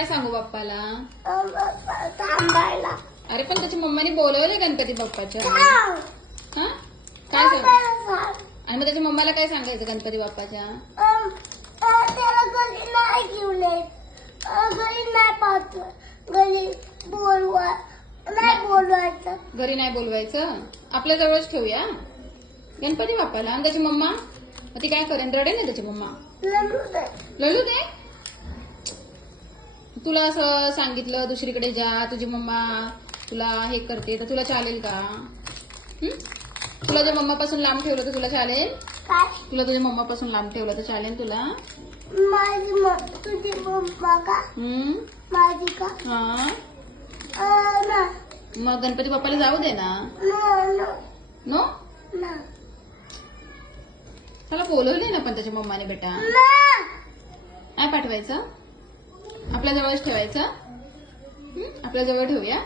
काय सांगू बाप्पाला? थांबायला. अरे पण त्याची मम्मानी बोलवले गणपती बाप्पाच्या. हा काय सांग? आणि मग त्याच्या मम्माला काय सांगायचं गणपती बाप्पाच्या? त्याला घरी नाही घेऊन येत, घरी नाही पाठवत, घरी नाही बोलवायचं. घरी नाही बोलवायचं, आपल्या जवळच ठेवूया गणपती बाप्पाला. आणि त्याची मम्मा ती काय करेन? रडेल ना त्याची मम्मा? लढू दे. तुला असं सांगितलं दुसरीकडे जा, तुझी मम्मा तुला हे करते तर तुला चालेल का? तुला जर मम्मापासून लांब ठेवलं तर तुला चालेल? तुला तुझ्या मम्मापासून लांब ठेवलं तर चालेल तुला? तुझी मम्मा का? माझी का? हा ना. मग गणपती बाप्पाला जाऊ दे ना. नो ना. त्याला बोलवले ना पण त्याच्या मम्माने बेटा. नाही पाठवायचं, आपल्या जवळच ठेवायचं. आपल्या जवळ ठेवूया.